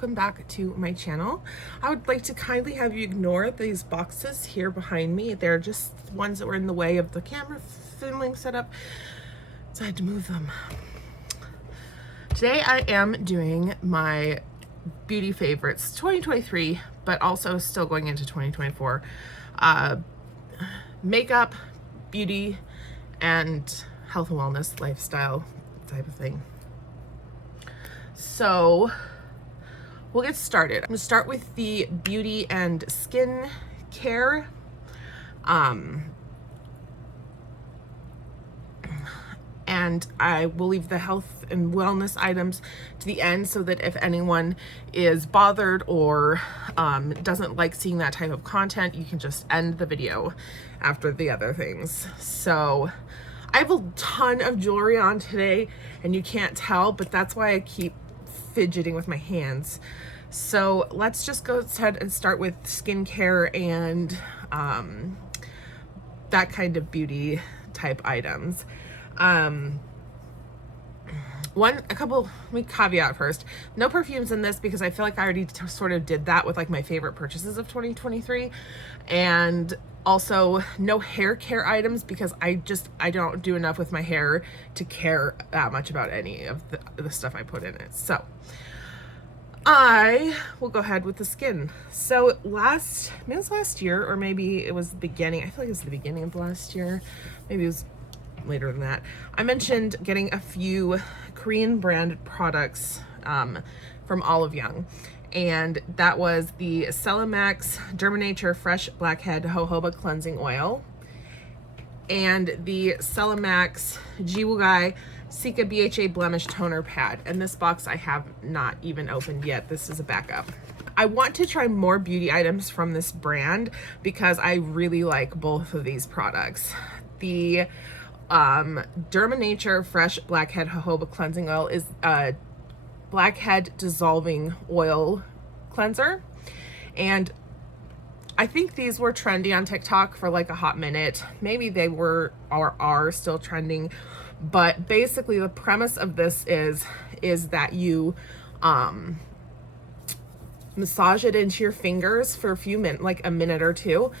welcome back to my channel. I would like to kindly have you ignore these boxes here behind me. They're just ones that were in the way of the camera filming setup, so I had to move them. Today I am doing my beauty favorites 2023, but also still going into 2024. Makeup, beauty, and health and wellness lifestyle type of thing. So we'll get started. I'm gonna start with the beauty and skin care. And I will leave the health and wellness items to the end so that if anyone is bothered or doesn't like seeing that type of content, you can just end the video after the other things. So I have a ton of jewelry on today and you can't tell, but that's why I keep fidgeting with my hands. So let's just go ahead and start with skincare and that kind of beauty type items. Let me caveat first. No perfumes in this because I feel like I already sort of did that with like my favorite purchases of 2023. And also no hair care items because I don't do enough with my hair to care that much about any of the stuff I put in it. So I will go ahead with the skin. So maybe it was last year, or maybe it was the beginning. I feel like it was the beginning of last year. Maybe it was later than that. I mentioned getting a few Korean branded products from Olive Young, and that was the Celimax Derma Fresh Blackhead Jojoba Cleansing Oil and the Celimax Jiwoogai CICA BHA Blemish Toner Pad. And this box I have not even opened yet. This is a backup. I want to try more beauty items from this brand because I really like both of these products. The Derma Fresh Blackhead Jojoba Cleansing Oil is a blackhead dissolving oil cleanser, and I think these were trendy on TikTok for like a hot minute. Maybe they were or are still trending, but basically the premise of this is that you massage it into your fingers for a few minutes, like a minute or two,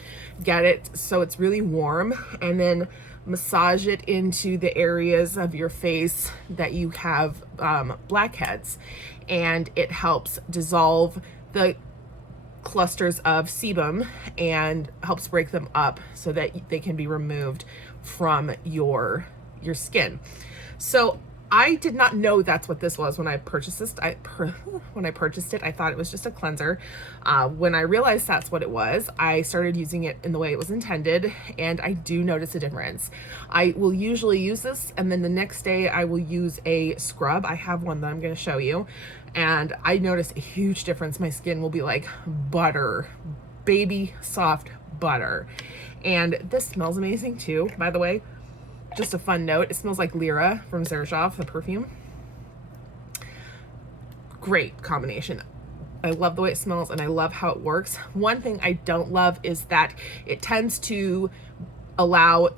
get it so it's really warm, and then massage it into the areas of your face that you have blackheads, and it helps dissolve the clusters of sebum and helps break them up so that they can be removed from your skin. So I did not know that's what this was when I purchased this. When I purchased it, I thought it was just a cleanser. When I realized that's what it was, I started using it in the way it was intended, and I do notice a difference. I will usually use this, and then the next day I will use a scrub. I have one that I'm going to show you, and I notice a huge difference. My skin will be like butter, baby soft butter. And this smells amazing too, by the way. Just a fun note, it smells like Lyra from Xerjoff, the perfume. Great combination. I love the way it smells and I love how it works. One thing I don't love is that it tends to allow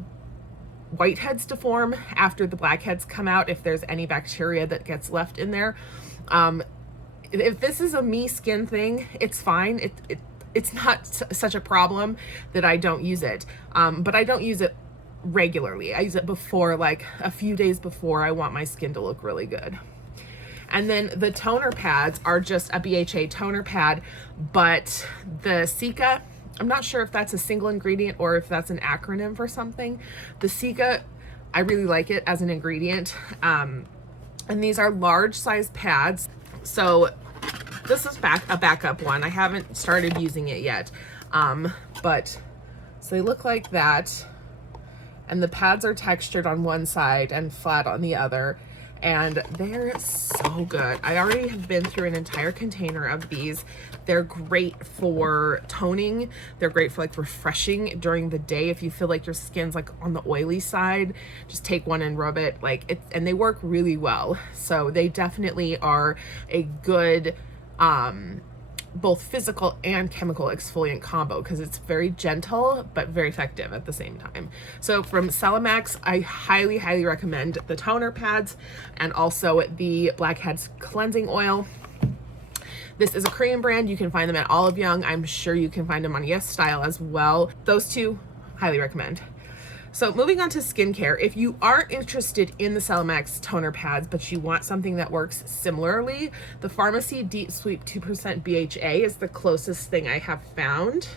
whiteheads to form after the blackheads come out, if there's any bacteria that gets left in there. If this is a me skin thing, it's fine. It's not such a problem that I don't use it. But I don't use it regularly. I use it before, like a few days before I want my skin to look really good. And then the toner pads are just a BHA toner pad, but the CICA, I'm not sure if that's a single ingredient or if that's an acronym for something. The CICA, I really like it as an ingredient. And these are large size pads. So this is a backup one. I haven't started using it yet. But so they look like that. And the pads are textured on one side and flat on the other, and they're so good. I already have been through an entire container of these. They're great for toning. They're great for like refreshing during the day. If you feel like your skin's like on the oily side, just take one and rub it, and they work really well. So they definitely are a good both physical and chemical exfoliant combo because it's very gentle but very effective at the same time. So from Celimax, I highly recommend the toner pads and also the Blackhead's cleansing oil. This is a Korean brand. You can find them at Olive Young. I'm sure you can find them on Yes Style as well. Those two, highly recommend. So moving on to skincare, if you aren't interested in the Celimax toner pads, but you want something that works similarly, the Farmacy Deep Sweep 2% BHA is the closest thing I have found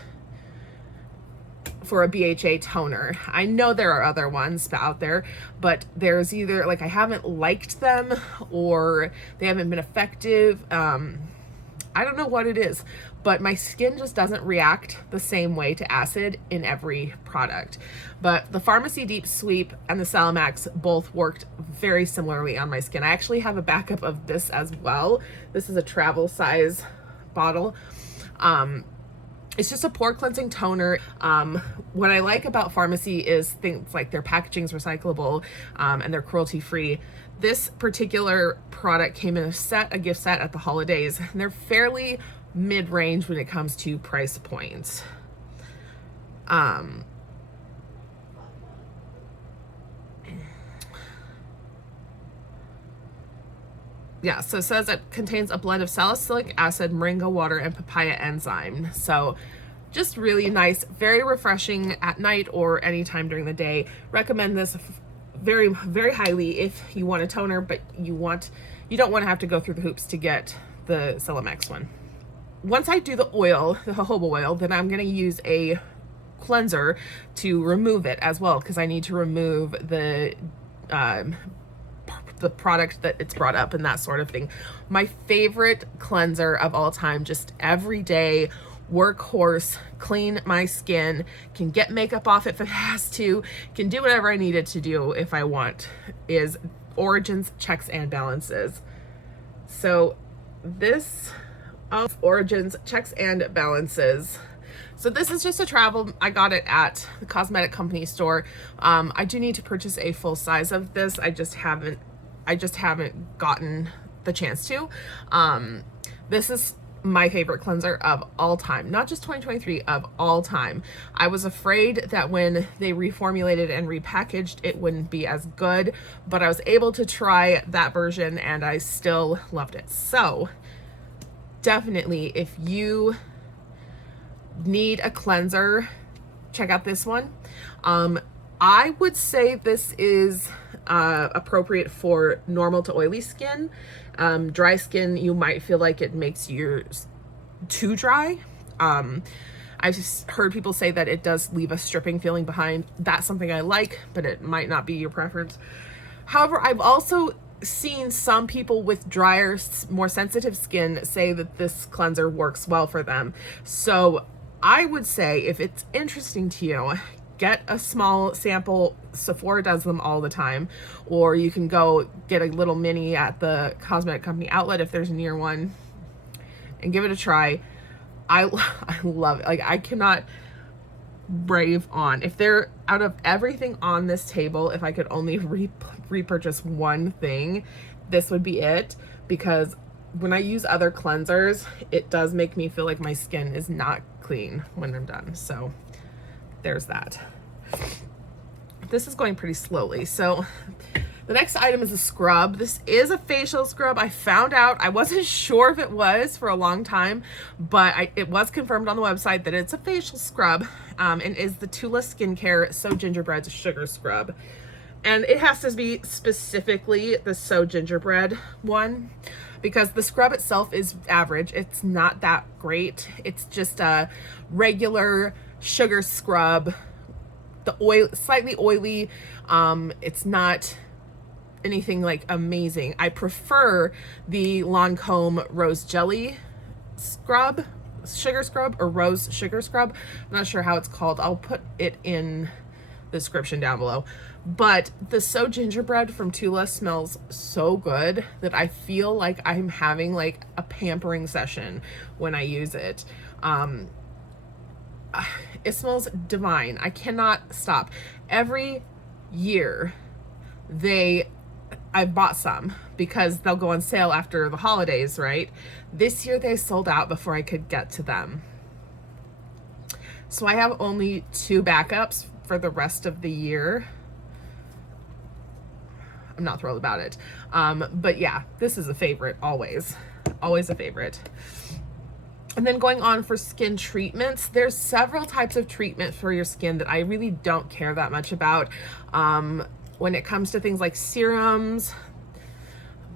for a BHA toner. I know there are other ones out there, but there's either, like, I haven't liked them or they haven't been effective. I don't know what it is, but my skin just doesn't react the same way to acid in every product. But the Farmacy Deep Sweep and the Celimax both worked very similarly on my skin. I actually have a backup of this as well. This is a travel size bottle. It's just a pore cleansing toner. What I like about Farmacy is things like their packaging is recyclable, and they're cruelty free. This particular product came in a gift set at the holidays, and they're fairly mid-range when it comes to price points. Yeah, so it says it contains a blend of salicylic acid, moringa water, and papaya enzyme. So just really nice, very refreshing at night or anytime during the day. Recommend this very, very highly if you want a toner, but you don't want to have to go through the hoops to get the Celimax one. Once I do the oil, the jojoba oil, then I'm going to use a cleanser to remove it as well, because I need to remove the product that it's brought up and that sort of thing. My favorite cleanser of all time, just everyday workhorse, clean my skin, can get makeup off if it has to, can do whatever I need it to do if I want, is Origins Checks and Balances. So this Origins Checks and Balances. So this is just a travel, I got it at the cosmetic company store. I do need to purchase a full size of this. I just haven't gotten the chance to. This is my favorite cleanser of all time, not just 2023, of all time. I was afraid that when they reformulated and repackaged, it wouldn't be as good, but I was able to try that version and I still loved it. So definitely, if you need a cleanser, check out this one. I would say this is appropriate for normal to oily skin. Dry skin, you might feel like it makes yours too dry. I've just heard people say that it does leave a stripping feeling behind. That's something I like, but it might not be your preference. However, I've also seen some people with drier, more sensitive skin say that this cleanser works well for them. So I would say, if it's interesting to you, get a small sample. Sephora does them all the time, or you can go get a little mini at the cosmetic company outlet if there's a near one, and give it a try. I love it. Like, I cannot rave on. If they're, out of everything on this table, if I could only repurchase one thing, this would be it, because when I use other cleansers, it does make me feel like my skin is not clean when I'm done. So there's that. This is going pretty slowly. So the next item is a scrub. This is a facial scrub. I found out, I wasn't sure if it was for a long time, but it was confirmed on the website that it's a facial scrub, and is the TULA Skincare So Gingerbread Sugar Scrub. And it has to be specifically the So Gingerbread one, because the scrub itself is average. It's not that great. It's just a regular sugar scrub. The oil, slightly oily. It's not anything like amazing. I prefer the Lancome Rose Jelly Scrub, Sugar Scrub, or Rose Sugar Scrub. I'm not sure how it's called. I'll put it in the description down below. But the So Gingerbread from Tula smells so good that I feel like I'm having like a pampering session when I use it. It smells divine. I cannot stop. Every year I've bought some because they'll go on sale after the holidays, right? This year they sold out before I could get to them. So I have only 2 backups for the rest of the year. I'm not thrilled about it. But yeah, this is a favorite, always. Always a favorite. And then going on for skin treatments, there's several types of treatment for your skin that I really don't care that much about. When it comes to things like serums,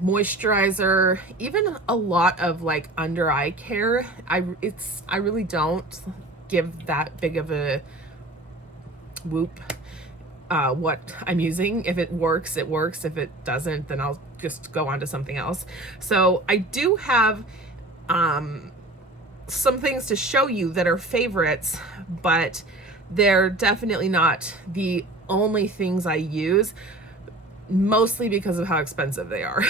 moisturizer, even a lot of like under eye care, I really don't give that big of a whoop what I'm using. If it works, it works. If it doesn't, then I'll just go on to something else. So I do have some things to show you that are favorites, but they're definitely not the only things I use, mostly because of how expensive they are.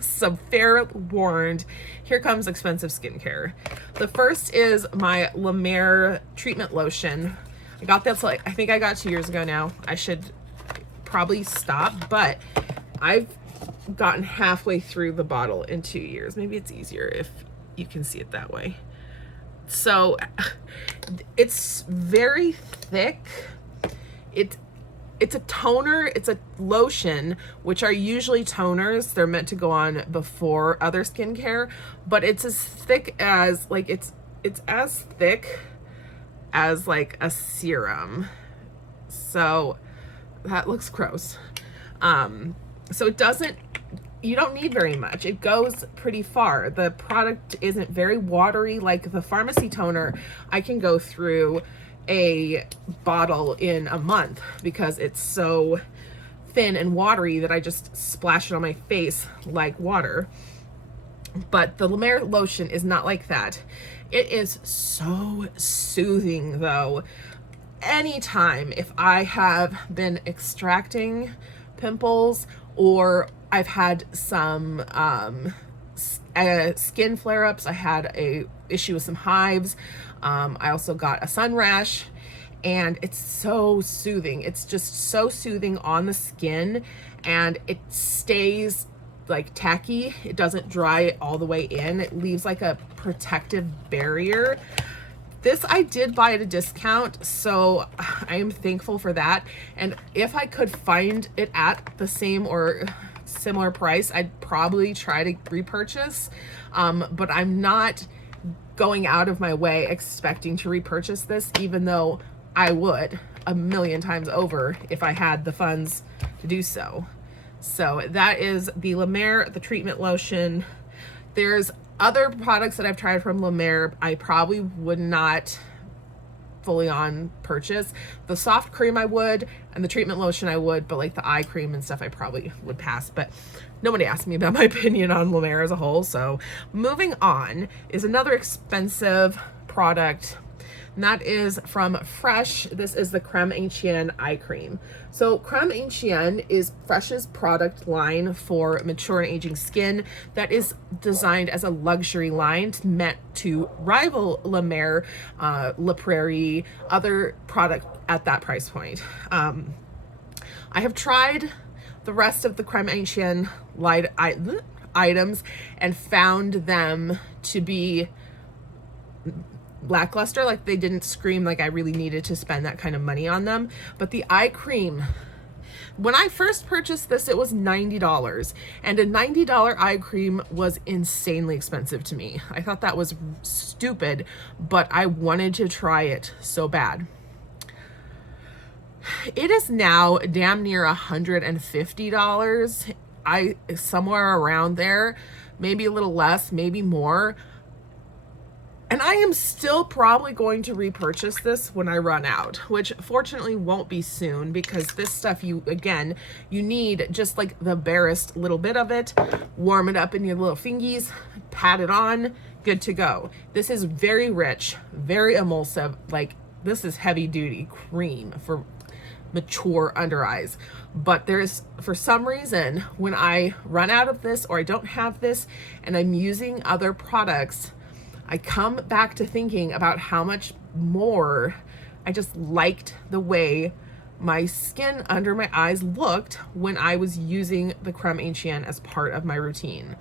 So fair warned, here comes expensive skincare. The first is my Mer Treatment Lotion. I got this like, I think I got 2 years ago now. I should probably stop, but I've gotten halfway through the bottle in 2 years. Maybe it's easier if you can see it that way. So it's very thick. It's a toner, it's a lotion, which are usually toners. They're meant to go on before other skincare, but it's as thick as, like, it's as thick as like a serum. So that looks gross. So it doesn't, you don't need very much. It goes pretty far. The product isn't very watery like the Farmacy toner. I can go through a bottle in a month because it's so thin and watery that I just splash it on my face like water. But the Mer lotion is not like that. It is so soothing though. Anytime if I have been extracting pimples or I've had some skin flare-ups, I had a issue with some hives, I also got a sun rash, and it's so soothing. It's just so soothing on the skin, and it stays like tacky. It doesn't dry it all the way in. It leaves like a protective barrier. This I did buy at a discount, so I am thankful for that. And if I could find it at the same or similar price, I'd probably try to repurchase, but I'm not going out of my way expecting to repurchase this, even though I would 1,000,000 times over if I had the funds to do so. So that is the Mer the Treatment Lotion. There's other products that I've tried from Mer I probably would not fully on purchase. The soft cream I would, and the treatment lotion I would, but like the eye cream and stuff I probably would pass. But nobody asked me about my opinion on Mer as a whole. So moving on is another expensive product, and that is from Fresh. This is the Creme Ancienne eye cream. So Creme Ancienne is Fresh's product line for mature and aging skin that is designed as a luxury line meant to rival Mer, La Prairie, other product at that price point. I have tried the rest of the Creme Ancienne items and found them to be lackluster. Like, they didn't scream like I really needed to spend that kind of money on them. But the eye cream, when I first purchased this, it was $90, and a $90 eye cream was insanely expensive to me. I thought that was stupid, but I wanted to try it so bad. It is now damn near $150. Somewhere around there, maybe a little less, maybe more. And I am still probably going to repurchase this when I run out, which fortunately won't be soon, because this stuff, you need just like the barest little bit of it, warm it up in your little fingies, pat it on, good to go. This is very rich, very emulsive, like this is heavy duty cream for mature under eyes. But there's, for some reason, when I run out of this or I don't have this and I'm using other products, I come back to thinking about how much more I just liked the way my skin under my eyes looked when I was using the Creme Ancienne as part of my routine.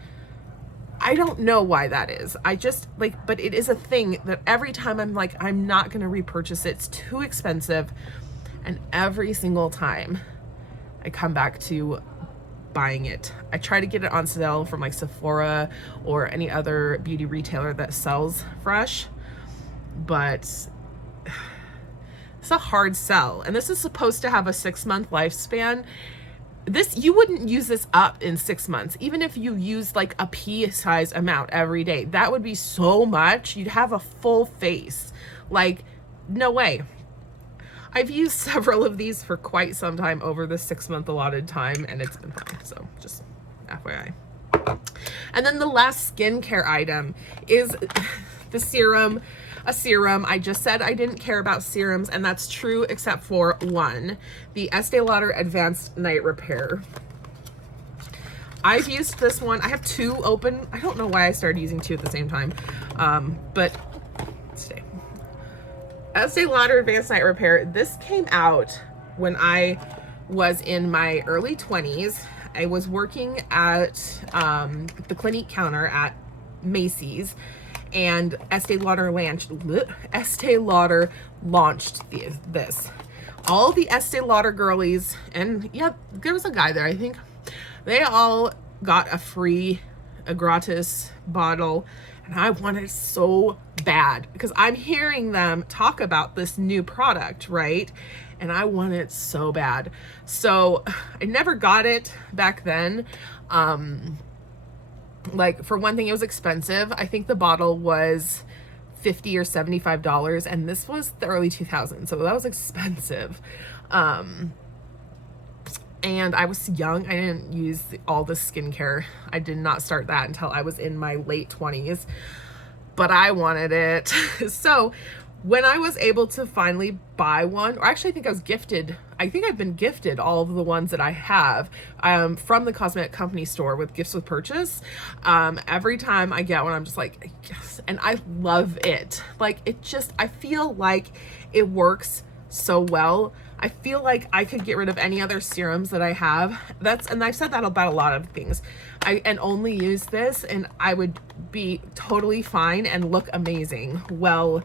I don't know why that is. I just like, but it is a thing that every time I'm like, I'm not going to repurchase it. It's too expensive. And every single time I come back to buying it. I try to get it on sale from like Sephora or any other beauty retailer that sells Fresh, but it's a hard sell. And this is supposed to have a 6-month lifespan. This, you wouldn't use this up in 6 months. Even if you use like a pea-sized amount every day, that would be so much. You'd have a full face. Like, no way. I've used several of these for quite some time over the 6-month allotted time, and it's been fine. So just FYI. And then the last skincare item is the serum. A serum. I just said I didn't care about serums, and that's true except for one, the Estee Lauder Advanced Night Repair. I've used this one. I have two open. I don't know why I started using two at the same time, but stay. Estee Lauder Advanced Night Repair. This came out when I was in my early 20s. I was working at the Clinique counter at Macy's, and Estee Lauder launched this. All the Estee Lauder girlies, and yeah, there was a guy there, I think, they all got a gratis bottle, and I wanted it so bad because I'm hearing them talk about this new product, right? And I wanted it so bad. So I never got it back then. Like, for one thing, it was expensive. I think the bottle was $50 or $75, and this was the early 2000s, so that was expensive. And I was young. I didn't use all the skincare. I did not start that until I was in my late 20s, but I wanted it. So when I was able to finally buy one, or actually I think I was gifted, I think I've been gifted all of the ones that I have from the cosmetic company store with gifts with purchase. Every time I get one, I'm just like, yes. And I love it. Like, it just, I feel like it works so well. I feel like I could get rid of any other serums that I have. And I've said that about a lot of things. And only use this, and I would be totally fine and look amazing well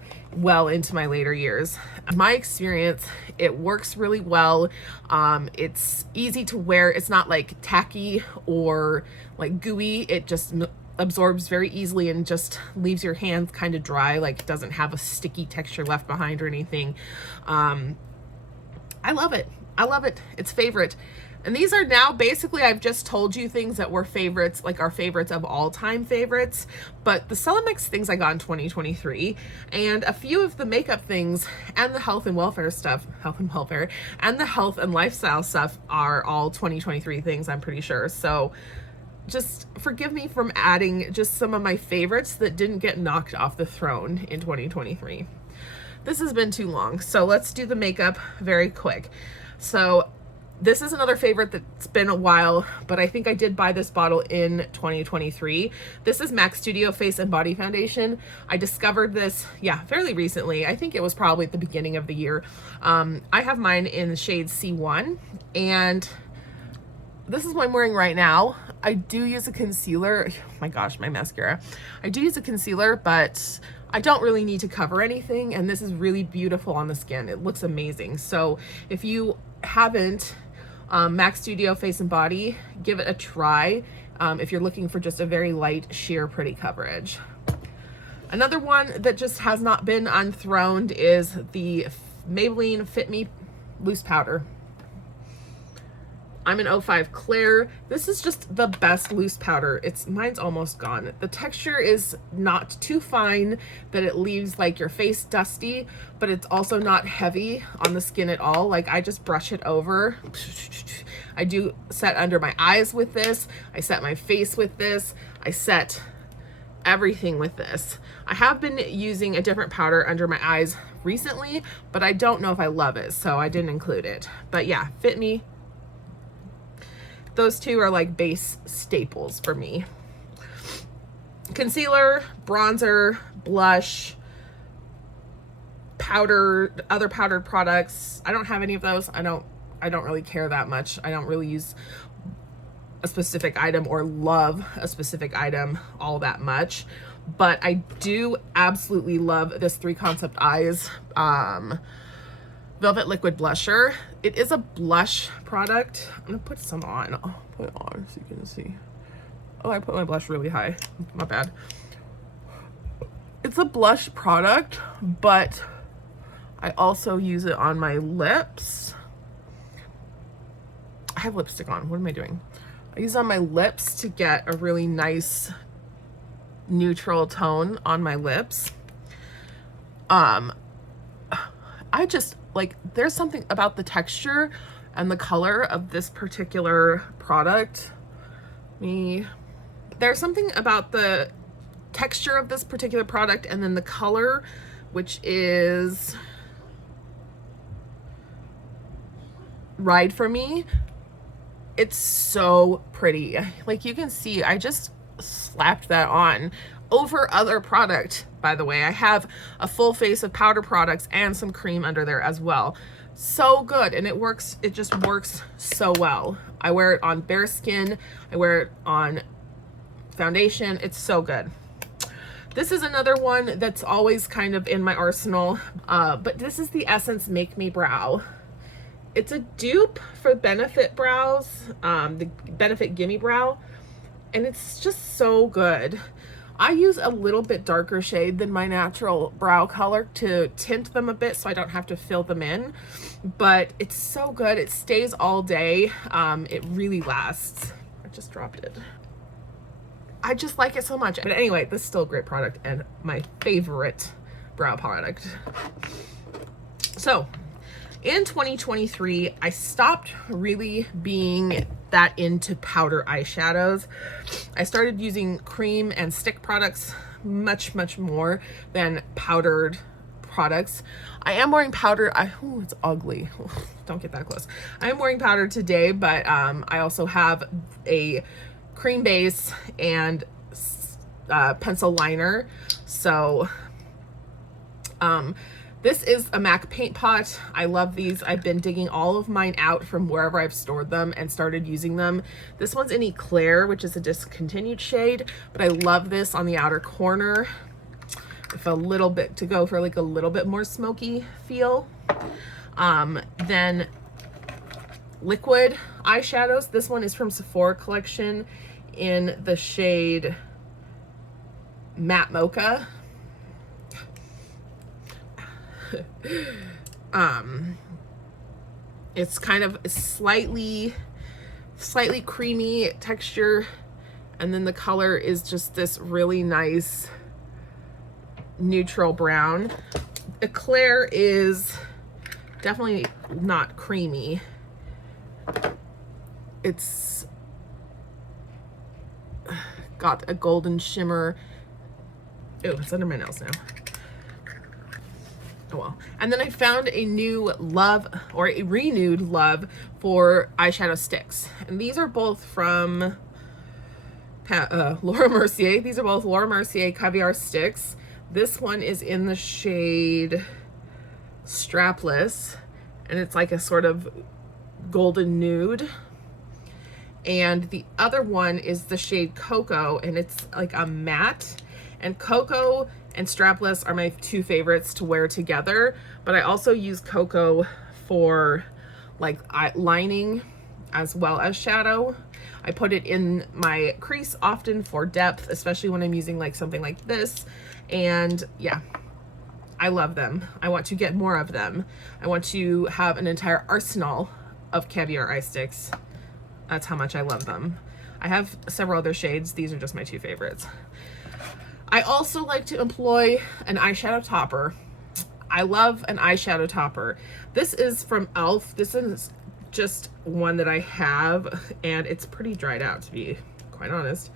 into my later years. My experience, it works really well. It's easy to wear. It's not like tacky or like gooey. It just absorbs very easily and just leaves your hands kind of dry. Like, it doesn't have a sticky texture left behind or anything. I love it. I love it. It's favorite. And these are now basically, I've just told you things that were favorites, like our favorites of all time favorites. But the Celimax things I got in 2023, and a few of the makeup things and the health and welfare stuff, and the health and lifestyle stuff are all 2023 things, I'm pretty sure. So just forgive me from adding just some of my favorites that didn't get knocked off the throne in 2023. This has been too long, so let's do the makeup very quick. So this is another favorite that's been a while, but I think I did buy this bottle in 2023. This is MAC Studio Face and Body Foundation. I discovered this, fairly recently. I think it was probably at the beginning of the year. I have mine in the shade C1, and this is what I'm wearing right now. I do use a concealer. Oh my gosh, my mascara. I do use a concealer, but I don't really need to cover anything, and this is really beautiful on the skin. It looks amazing. So if you haven't, MAC Studio Face and Body, give it a try if you're looking for just a very light, sheer, pretty coverage. Another one that just has not been unthroned is the Maybelline Fit Me Loose Powder. I'm an 05 Claire. This is just the best loose powder. Mine's almost gone. The texture is not too fine that it leaves like your face dusty, but it's also not heavy on the skin at all. Like, I just brush it over. I do set under my eyes with this. I set my face with this. I set everything with this. I have been using a different powder under my eyes recently, but I don't know if I love it, so I didn't include it. But yeah, Fit Me. Those two are like base staples for me. Concealer, bronzer, blush, powder, other powdered products. I don't have any of those. I don't really care that much. I don't really use a specific item or love a specific item all that much. But I do absolutely love this 3 Concept Eyes Velvet Liquid Blusher. It is a blush product. I'm gonna put some on. I'll put it on so you can see. Oh, I put my blush really high. My bad. It's a blush product, but I also use it on my lips. I have lipstick on. What am I doing? I use it on my lips to get a really nice neutral tone on my lips. I just like, there's something about the texture and the color of this particular product. There's something about the texture of this particular product and then the color, which is Ride For Me. It's so pretty. Like you can see, I just slapped that on over other product. By the way, I have a full face of powder products and some cream under there as well. So good, and it works. It just works so well. I wear it on bare skin. I wear it on foundation. It's so good. This is another one that's always kind of in my arsenal, but this is the Essence Make Me Brow. It's a dupe for Benefit Brows, the Benefit Gimme Brow, and it's just so good. I use a little bit darker shade than my natural brow color to tint them a bit so I don't have to fill them in, but it's so good. It stays all day. It really lasts. I just dropped it. I just like it so much. But anyway, this is still a great product and my favorite brow product. So in 2023, I stopped really being that into powder eyeshadows. I started using cream and stick products much more than powdered products. I am wearing powder. Oh, it's ugly. Don't get that close. I am wearing powder today, but I also have a cream base and pencil liner. So this is a MAC paint pot. I love these. I've been digging all of mine out from wherever I've stored them and started using them. This one's in Eclair, which is a discontinued shade, but I love this on the outer corner. With a little bit to go for like a little bit more smoky feel. Then liquid eyeshadows. This one is from Sephora collection in the shade Matte Mocha. It's kind of slightly creamy texture, and then the color is just this really nice neutral brown. Eclair is definitely not creamy. It's got a golden shimmer. Oh, it's under my nails now. Oh well. And then I found a new love, or a renewed love, for eyeshadow sticks. And these are both from Laura Mercier. These are both Laura Mercier Caviar sticks. This one is in the shade Strapless, and it's like a sort of golden nude. And the other one is the shade Cocoa, and it's like a matte. And Cocoa and Strapless are my two favorites to wear together, but I also use Cocoa for like lining as well as shadow. I put it in my crease often for depth, especially when I'm using like something like this. And yeah, I love them. I want to get more of them. I want to have an entire arsenal of Caviar eye sticks. That's how much I love them. I have several other shades. These are just my two favorites. I also like to employ an eyeshadow topper. I love an eyeshadow topper. This is from e.l.f. This is just one that I have, and it's pretty dried out, to be quite honest.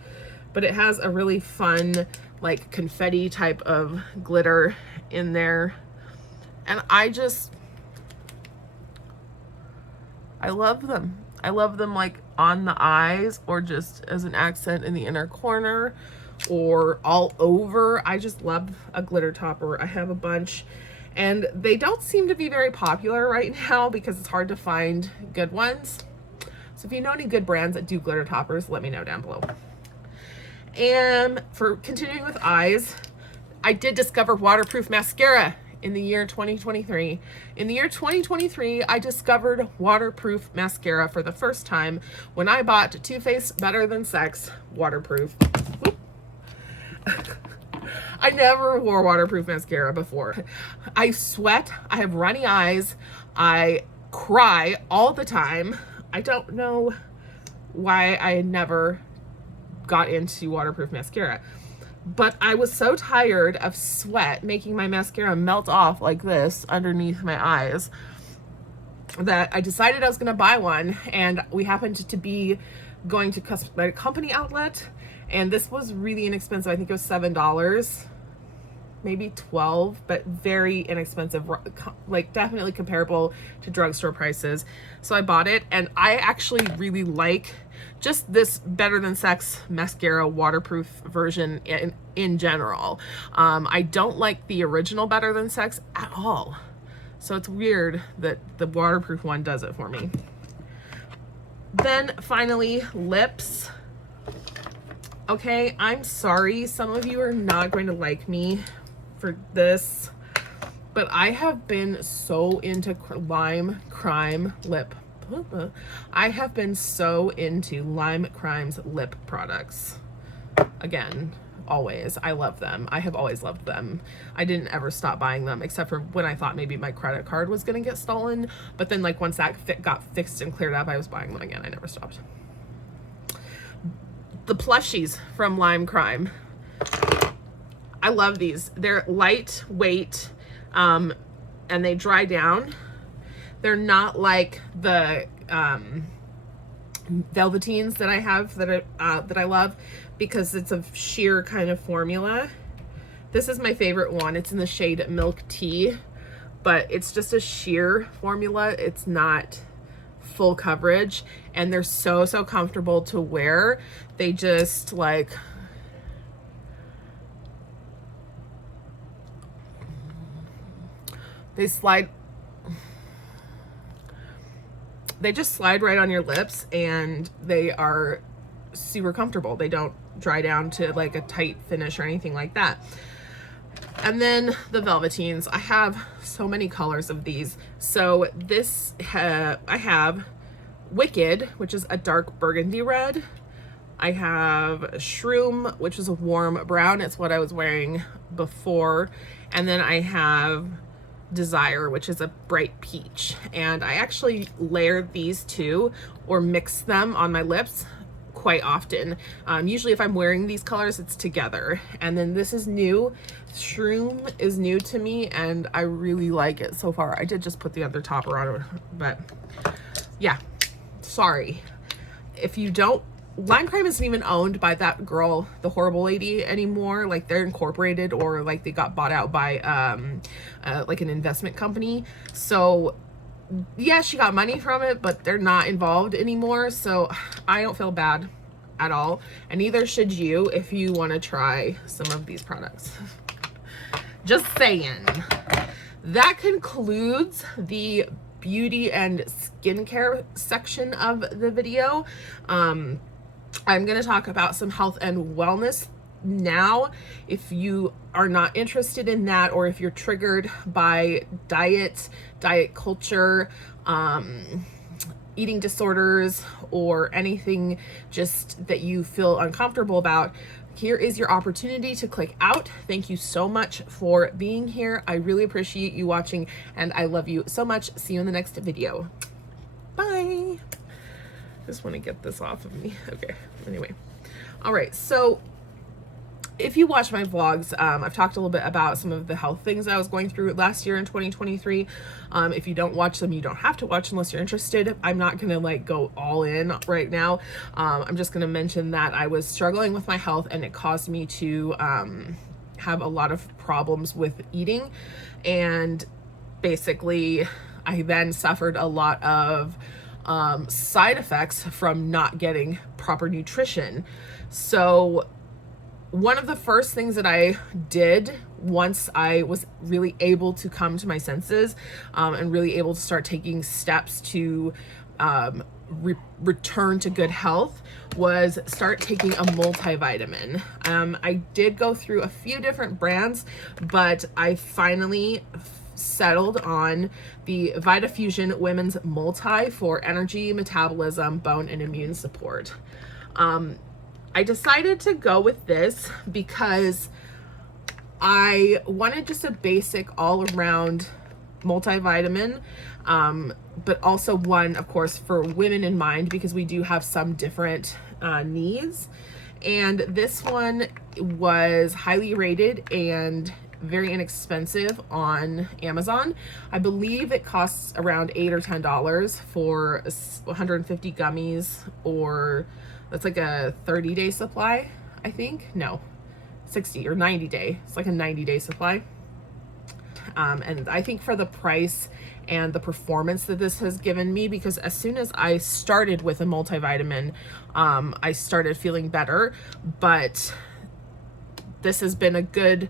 But it has a really fun, like, confetti type of glitter in there. And I love them. I love them, like, on the eyes or just as an accent in the inner corner or all over. I just love a glitter topper. I have a bunch, and they don't seem to be very popular right now because it's hard to find good ones. So if you know any good brands that do glitter toppers, let me know down below. And for continuing with eyes, I did discover waterproof mascara in the year 2023. In the year 2023, I discovered waterproof mascara for the first time when I bought Too Faced Better Than Sex waterproof. I never wore waterproof mascara before. I sweat, I have runny eyes, I cry all the time. I don't know why I never got into waterproof mascara. But I was so tired of sweat making my mascara melt off like this underneath my eyes that I decided I was going to buy one. And we happened to be going to a company outlet, and this was really inexpensive. I think it was $7, maybe 12, but very inexpensive, like definitely comparable to drugstore prices. So I bought it, and I actually really like just this Better Than Sex mascara waterproof version in general. I don't like the original Better Than Sex at all. So it's weird that the waterproof one does it for me. Then finally, lips. Okay, I'm sorry. Some of you are not going to like me for this, but I have been so into Lime Crime lip. I have been so into Lime Crime's lip products. Again, always. I love them. I have always loved them. I didn't ever stop buying them, except for when I thought maybe my credit card was going to get stolen. But then like once that got fixed and cleared up, I was buying them again. I never stopped. The Plushies from Lime Crime. I love these. They're lightweight, and they dry down. They're not like the velveteens that I have that I love, because it's a sheer kind of formula. This is my favorite one. It's in the shade Milk Tea, but it's just a sheer formula. It's not full coverage, and they're so comfortable to wear. They just like they just slide right on your lips, and they are super comfortable. They don't dry down to like a tight finish or anything like that. And then the velveteens. I have so many colors of these. So this I have Wicked, which is a dark burgundy red. I have Shroom, which is a warm brown. It's what I was wearing before. And then I have Desire, which is a bright peach. And I actually layer these two or mix them on my lips quite often. Usually if I'm wearing these colors, it's together. And then this is new. Shroom is new to me, and I really like it so far. I did just put the other topper on it, but yeah, sorry. If you don't, Lime Crime isn't even owned by that girl, the horrible lady, anymore. Like they're incorporated, or like they got bought out by like an investment company. So yeah, she got money from it, but they're not involved anymore. So I don't feel bad at all, and neither should you if you want to try some of these products. Just saying. That concludes the beauty and skincare section of the video. I'm going to talk about some health and wellness now. If you are not interested in that, or if you're triggered by diet culture, eating disorders, or anything just that you feel uncomfortable about, here is your opportunity to click out. Thank you so much for being here. I really appreciate you watching, and I love you so much. See you in the next video. Bye. Just want to get this off of me. Okay, anyway. All right, so if you watch my vlogs, I've talked a little bit about some of the health things I was going through last year in 2023. If you don't watch them, you don't have to watch unless you're interested. I'm not gonna like go all in right now. I'm just gonna mention that I was struggling with my health, and it caused me to have a lot of problems with eating. And basically, I then suffered a lot of side effects from not getting proper nutrition. So one of the first things that I did once I was really able to come to my senses, and really able to start taking steps to return to good health, was start taking a multivitamin. I did go through a few different brands, but I finally settled on the VitaFusion Women's Multi for energy, metabolism, bone, and immune support. I decided to go with this because I wanted just a basic all-around multivitamin, but also one, of course, for women in mind, because we do have some different needs. And this one was highly rated and very inexpensive on Amazon. I believe it costs around $8 or $10 for 150 gummies, or that's like a 30-day supply, I think. No, 60 or 90-day. It's like a 90-day supply. And I think for the price and the performance that this has given me, because as soon as I started with a multivitamin, I started feeling better, but this has been a good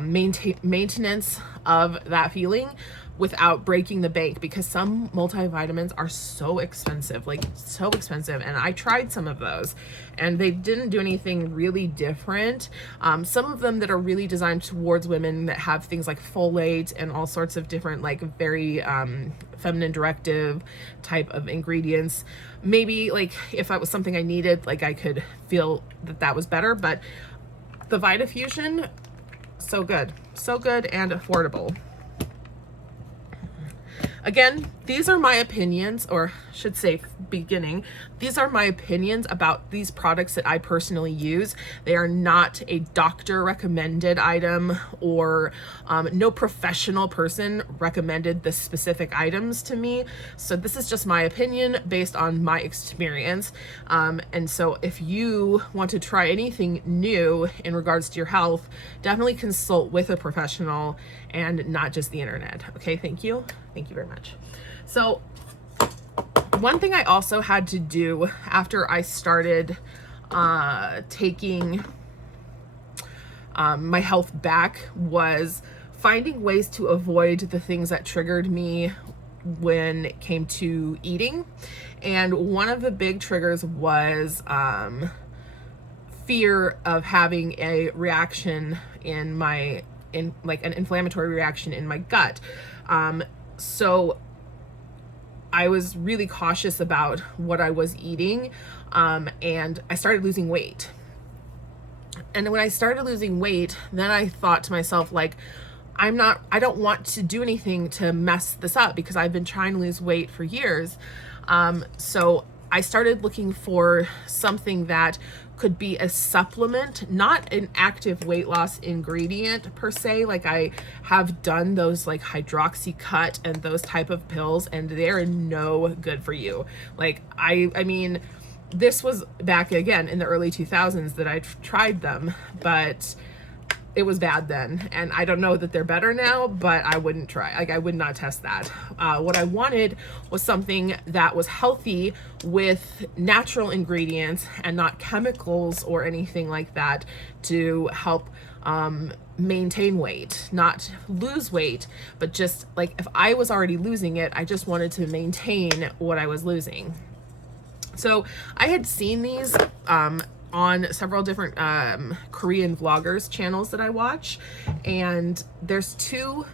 maintenance of that feeling without breaking the bank, because some multivitamins are so expensive, like so expensive. And I tried some of those and they didn't do anything really different. Some of them that are really designed towards women that have things like folate and all sorts of different, like very feminine directive type of ingredients. Maybe like if that was something I needed, like I could feel that that was better, but the Vitafusion, so good and affordable. Again, these are my opinions, or I should say beginning, these are my opinions about these products that I personally use. They are not a doctor recommended item, or no professional person recommended the specific items to me. So this is just my opinion based on my experience. And so if you want to try anything new in regards to your health, definitely consult with a professional and not just the internet. Okay, thank you. Thank you very much. So one thing I also had to do after I started taking my health back was finding ways to avoid the things that triggered me when it came to eating. And one of the big triggers was fear of having a reaction in like an inflammatory reaction in my gut. So I was really cautious about what I was eating, and I started losing weight. And when I started losing weight, then I thought to myself, like, I don't want to do anything to mess this up, because I've been trying to lose weight for years. So I started looking for something that could be a supplement, not an active weight loss ingredient per se. Like I have done those like hydroxycut and those type of pills, and they're no good for you. Like I mean, this was back again in the early 2000s that I tried them, but it was bad then. And I don't know that they're better now, but I wouldn't try. Like I would not test that. What I wanted was something that was healthy with natural ingredients and not chemicals or anything like that to help maintain weight, not lose weight, but just like if I was already losing it, I just wanted to maintain what I was losing. So I had seen these on several different Korean vloggers channels that I watch, and there's 2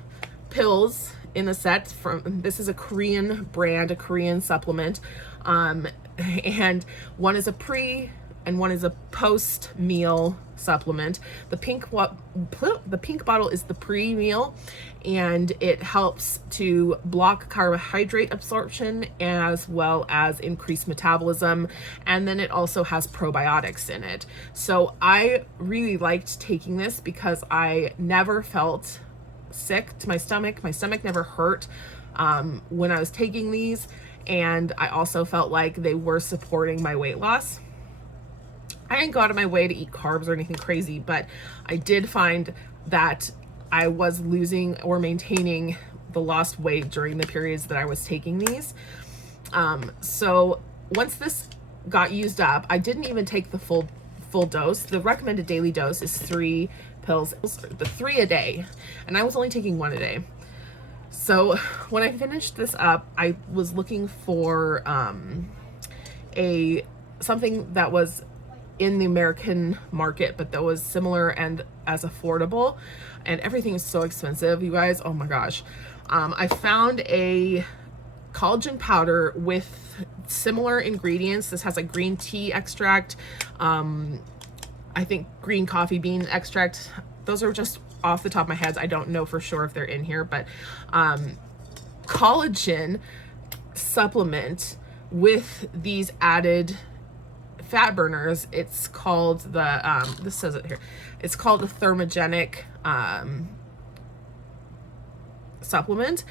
pills in a set from, this is a Korean brand, a Korean supplement, and one is a pre and one is a post meal supplement. The pink bottle is the pre-meal, and it helps to block carbohydrate absorption as well as increase metabolism, and then it also has probiotics in it. So I really liked taking this because I never felt sick to my stomach. My stomach never hurt when I was taking these, and I also felt like they were supporting my weight loss. I didn't go out of my way to eat carbs or anything crazy, but I did find that I was losing or maintaining the lost weight during the periods that I was taking these. So once this got used up, I didn't even take the full dose. The recommended daily dose is 3 pills, the 3 a day, and I was only taking 1 a day. So when I finished this up, I was looking for something that was in the American market, but that was similar and as affordable, and everything is so expensive, you guys. Oh my gosh. I found a collagen powder with similar ingredients. This has like green tea extract, I think green coffee bean extract. Those are just off the top of my head. I don't know for sure if they're in here, but collagen supplement with these added fat burners. It's called the this says it here, it's called a thermogenic supplement.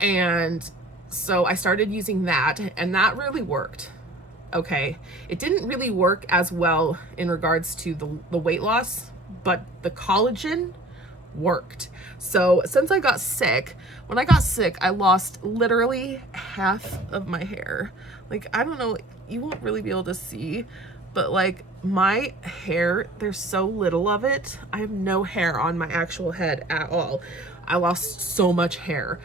And so I started using that, and that really worked. Okay, it didn't really work as well in regards to the weight loss, but the collagen worked. So since I got sick, when I got sick, I lost literally half of my hair. Like, I don't know, you won't really be able to see, but like my hair, there's so little of it. I have no hair on my actual head at all. I lost so much hair.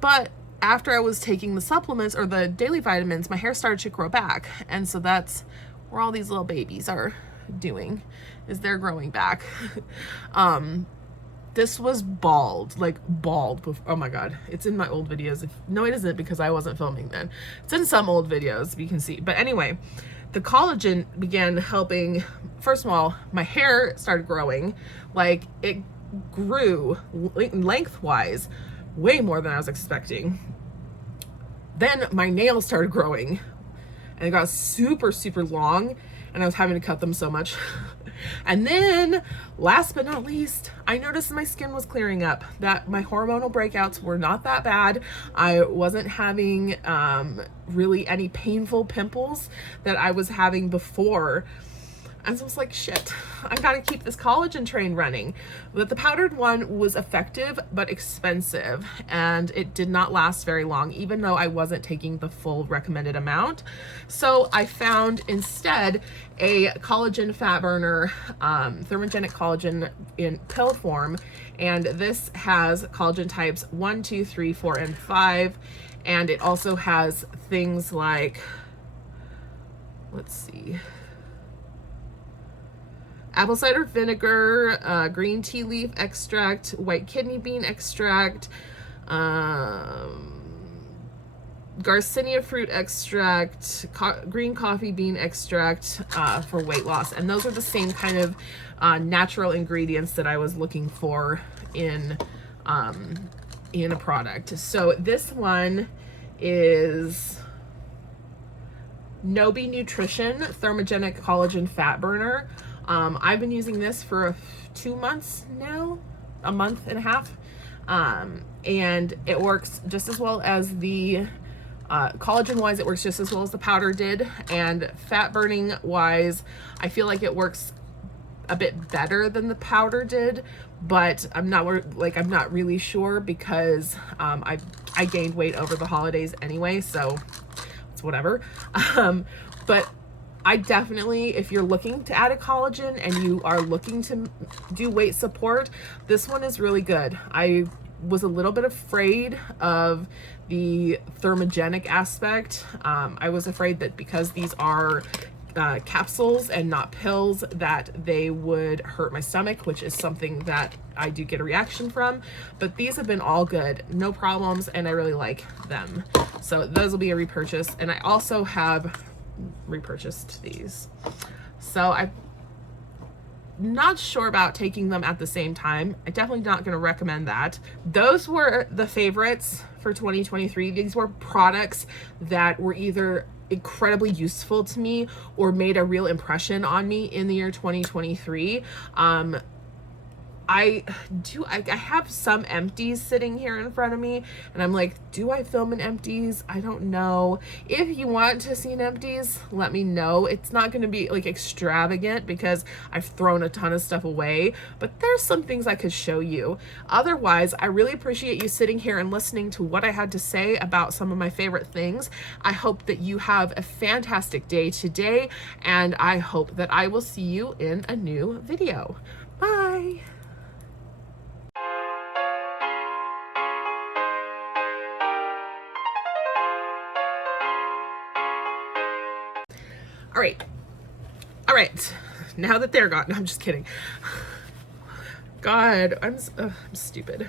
But after I was taking the supplements or the daily vitamins, my hair started to grow back. And so that's where all these little babies are doing, is they're growing back. This was bald, like bald. Oh my God, it's in my old videos. No, it isn't, because I wasn't filming then. It's in some old videos, you can see. But anyway, the collagen began helping. First of all, my hair started growing. Like, it grew lengthwise way more than I was expecting. Then my nails started growing, and it got super, super long, and I was having to cut them so much. And then, last but not least, I noticed my skin was clearing up, that my hormonal breakouts were not that bad. I wasn't having really any painful pimples that I was having before. And so I was like, shit, I gotta keep this collagen train running. But the powdered one was effective but expensive, and it did not last very long, even though I wasn't taking the full recommended amount. So I found instead a collagen fat burner, thermogenic collagen in pill form. And this has collagen types 1, 2, 3, 4, and 5. And it also has things like, let's see, apple cider vinegar, green tea leaf extract, white kidney bean extract, Garcinia fruit extract, green coffee bean extract for weight loss. And those are the same kind of natural ingredients that I was looking for in a product. So this one is Nobi Nutrition Thermogenic Collagen Fat Burner. I've been using this for 2 months now, a month and a half, and it works just as well as the collagen wise, it works just as well as the powder did, and fat burning wise, I feel like it works a bit better than the powder did, but I'm not really sure, because I gained weight over the holidays anyway, so it's whatever. But I definitely, if you're looking to add a collagen and you are looking to do weight support, this one is really good. I was a little bit afraid of the thermogenic aspect. I was afraid that because these are capsules and not pills, that they would hurt my stomach, which is something that I do get a reaction from. But these have been all good, no problems, and I really like them. So those will be a repurchase. And I also have repurchased these. So I'm not sure about taking them at the same time. I'm definitely not going to recommend that. Those were the favorites for 2023. These were products that were either incredibly useful to me or made a real impression on me in the year 2023. I have some empties sitting here in front of me, and I'm like, do I film in empties? I don't know. If you want to see an empties, let me know. It's not going to be like extravagant because I've thrown a ton of stuff away, but there's some things I could show you. Otherwise, I really appreciate you sitting here and listening to what I had to say about some of my favorite things. I hope that you have a fantastic day today, and I hope that I will see you in a new video. Bye. All right, now that they're gone, no, I'm just kidding. God, I'm stupid.